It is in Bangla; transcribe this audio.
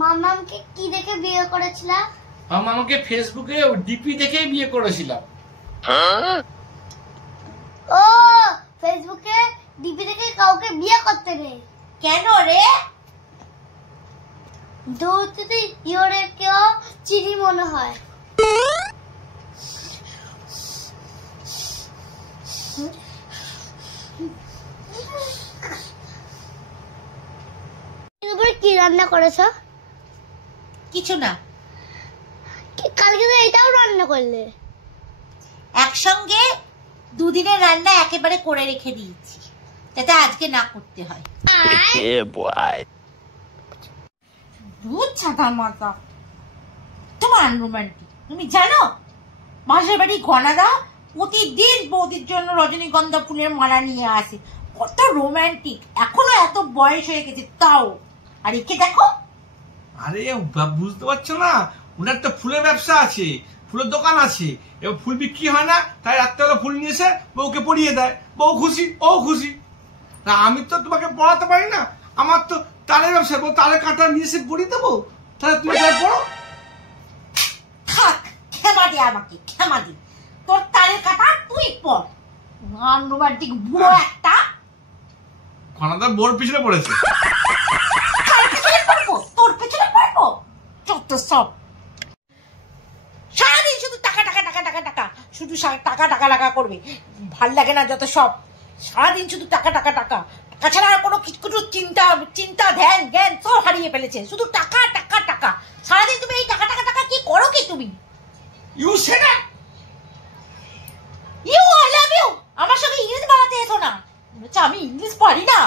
মামাকে কি দেখে বিয়ে করেছিলা? মামাকে ফেসবুকে ডিপি দেখেই বিয়ে করেছিলাম। ও ফেসবুকে ডিপি দেখে কাউকে বিয়ে করতে নেই। কেন রে? দৌড়তে ইওরে কেউ চিনি মনে হয়। কি রান্না করেছো? কিছু না। কালকে তো এটাও রান্না করলে। একসঙ্গে দুদিনের রান্না একেবারে করে রেখে দিয়েছি, যাতে আজকে না করতে হয়। ছাতা মাতা তোমার আনরোম্যান্টিক। তুমি জানো পাশের বাড়ি ঘনাদা প্রতিদিন বৌদির জন্য রজনীগন্ধা ফুলের মালা নিয়ে আসে। কত রোম্যান্টিক, এখনো এত বয়স হয়ে গেছে তাও। আর একে দেখো। আরে বুঝতে পারছো না, ওনার তো ফুলের ব্যবসা আছে, ফুলের দোকান আছে, এবার ফুল বিক্রি হয় না, তাই রাত্রেবেলা ফুল নিয়ে এসে বউকে পরিয়ে দেয়। বউ খুশি, ও খুশি। আমি তো তোমাকে পড়াতে পারি না, আমার তো তারের ব্যবসা, বউ তারের কাঁটা নিয়ে এসে পরিয়ে দেবো, তাহলে তুমি পড়ো। থাক, ক্ষমা দে আমাকে, ক্ষমা দে। তোর তারের কাঁটা তুই পড়। রোমান্টিক বুড়ো একটা। ঘনাদার বোর পিছনে পড়েছে। তোর পেছনে পড়বো? যত সব সারাদিন শুধু টাকা টাকা টাকা টাকা টাকা, শুধু টাকা টাকা টাকা করবে। ভাল লাগে না যত সব। সারাদিন শুধু টাকা টাকা টাকা, তাছাড়া আর কোনো কিছু চিন্তা চিন্তা ধ্যান জ্ঞান সব হারিয়ে ফেলেছে। শুধু টাকা টাকা টাকা। সারাদিন তুমি এই টাকা টাকা টাকা কি করো কি তুমি? ইউ সে না, ইউ আই লাভ ইউ। আমার সঙ্গে ইংলিশ বানাতে এসো না, আমি ইংলিশ পারি না।